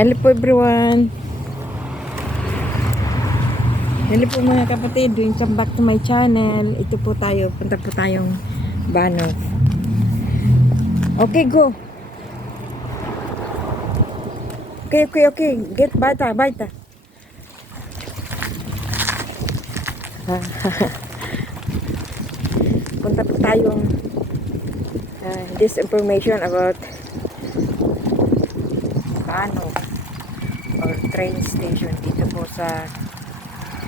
Hello po everyone. Hello po mga kapatid. Welcome back to my channel. Ito po tayo. Punta po tayong Banov. Okay, go. Okay. Get baita. Punta po tayong this information about Banov or train station dito po sa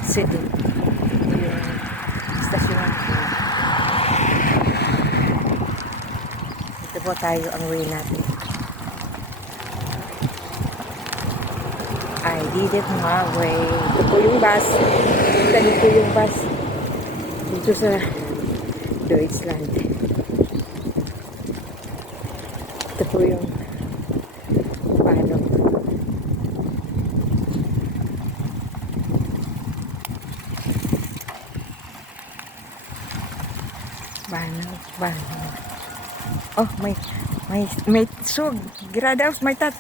city. Ito yung stasyon ng train. Ito po tayo ang way natin. I did it my way. Ito po yung bus. Ito po yung bus dito sa Deutschland. Ito po yung Banov. Banov. Oh, may sug. Geradeaus, may tat.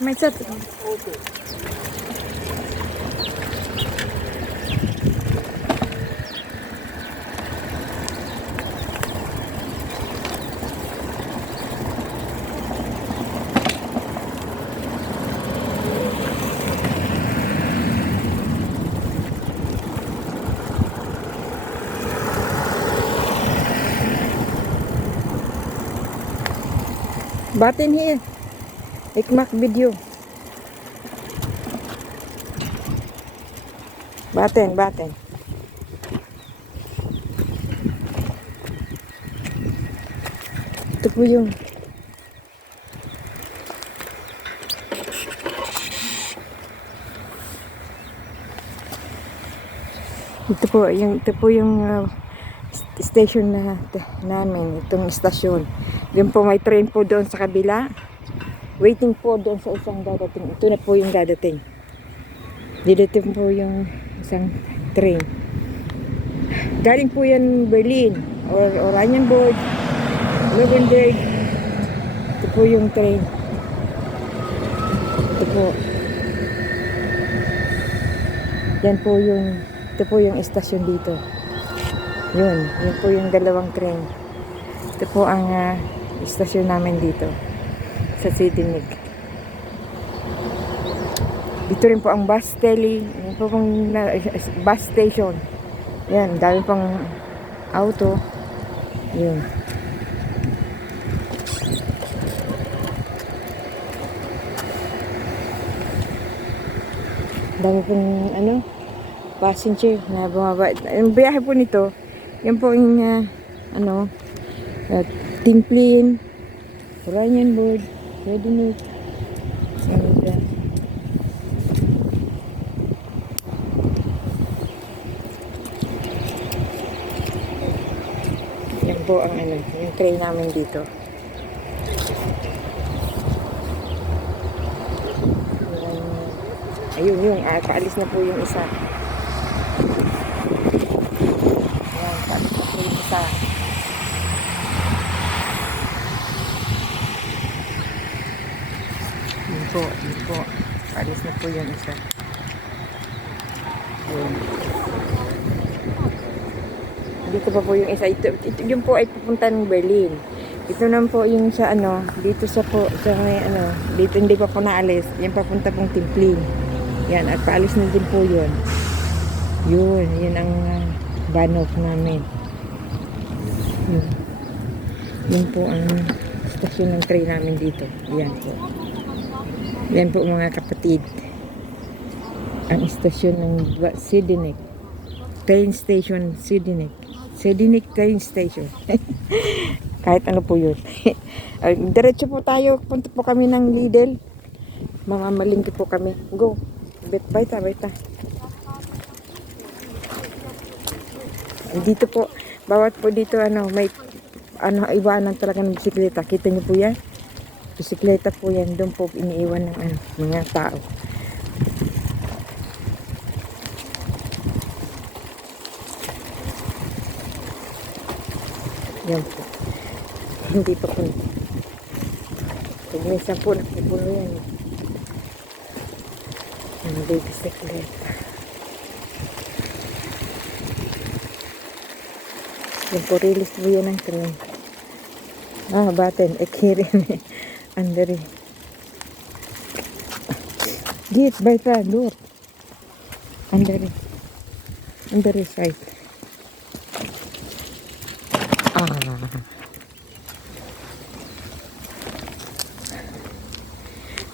Button here. Ik maak video. Button. Ito po yung station na namin, itong istasyon. Yun po, may train po doon sa kabila. Waiting po doon sa isang dadating. Ito na po yung dadating. Dadating po yung isang train. Galing po yan Berlin or Oranienburg, Löwenberg. Ito po yung train. Ito po yung istasyon dito. Yun po yung dalawang train. Ito po ang istasyon namin dito sa Sidinig. Dito rin po ang bus tele. Yan po pong bus station. Yan, dami pang auto. Yun. Dami pong passenger na bumaba. Ang biyahe po nito, yan po yung Timplin, Oranienburg, Sidinig, and yan po ang yung train namin dito. Ayun, paalis na po yung isa. Ayan, paalis na po yung isa. Yun po. Paalis na po yung isa. Ayun. Dito pa po yung isa. Ito yun po ay pupunta ng Berlin. Ito naman po yung sa dito dito hindi pa po naalis. Yan papunta pong Timplin. Yan, at paalis na din po yun. Yun ang Banov namin. Yun po ang stasyon ng train namin dito. Yan po mga kapatid. Ang istasyon ng Sidinig. Train station Sidinig. Sidinig train station. Kahit ano po yun. Diretso po tayo. Punta po kami ng Lidl. Mga malingki po kami. Go. Baita. Dito po, bawat po dito may iwanan talaga ng bisikleta. Kita niyo po yan? Bisikleta po yan. Doon po iniiwan ng mga tao. Yan po. Hindi pa po. Pag minsan po, nakipuno yan. Hindi bisikleta. Yung purilis po yan ng tren. Baten. Ekirin. Andari. Git, baita, lur. Andari. Andari side.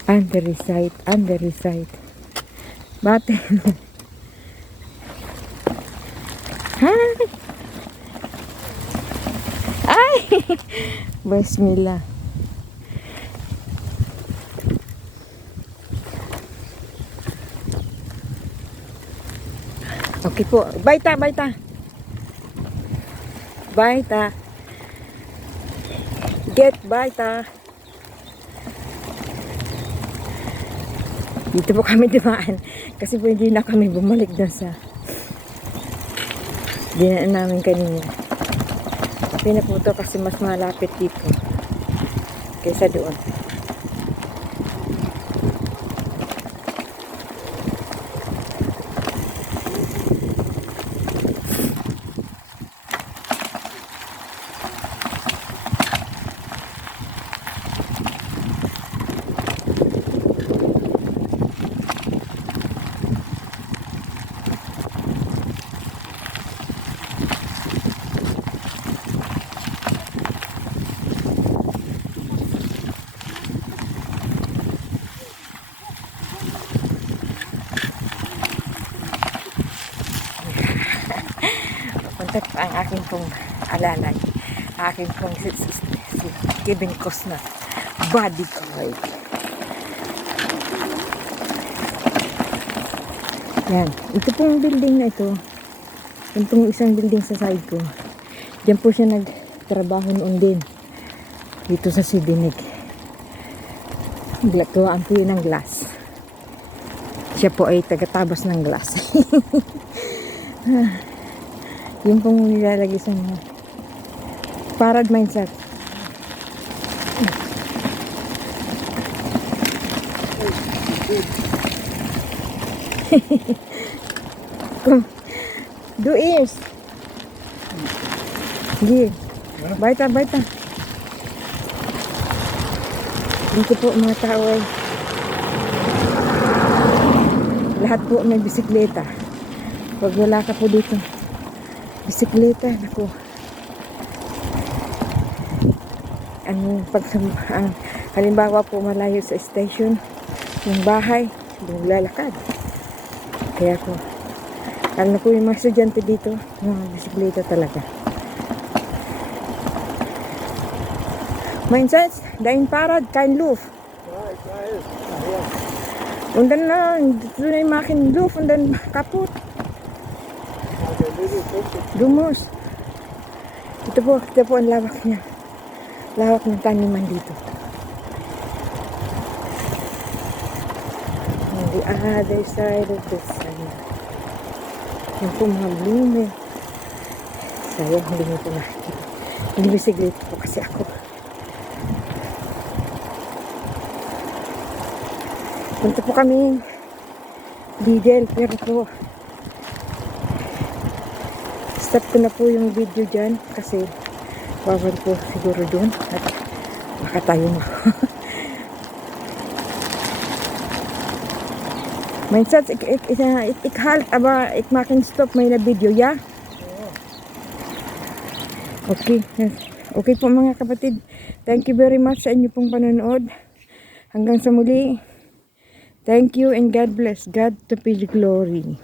Andari side. Andari side. Baten. Hi! Ay! Bismillah. Okay po. Baita, baita. Baita. Get baita. Dito po kami dumaan. Kasi po hindi na kami bumalik doon sa dinaan namin kanina. Pinaputo kasi mas malapit dito kaysa doon. Punta pa ang aking pong alalay. Aking pong si Kevin Costner bodyguard. Yan. Ito pong building na ito. Yan pong isang building sa side ko. Diyan po siya nagtrabaho noon din. Dito sa Sidinig. Gawaan po yun ng glass. Siya po ay tagatabas ng glass. Yung pong nilalagay sa mga parad mindset. Do ears. Gi. Baita, baita. Dito po mga tao ay lahat po may bisikleta. Pag wala ka po dito bisikleta, naku. Halimbawa po malayo sa station, yung bahay, lalakad. Kaya po, lalo na po yung mga estudyante dito, mga bisikleta talaga. Minsan, dahin parad, kain loof. Undan na, dito na yung makin loof, undan kaput. Dumos. Ito po ang lawak niya. Lawak ng taniman dito. On the other side of the sun. Yung po mga blooming. Sayang, hindi nyo po nakikita. Hindi bisikleta po kasi ako. Punta po kami Lidl, pero po stop ko na po yung video dyan kasi bawal po siguro dun at makatayo mo. Minsan ik-halt aba ik-making stop may na video ya. Okay. Okay po mga kapatid. Thank you very much sa inyo pong panonood. Hanggang sa muli. Thank you and God bless. God to be the glory.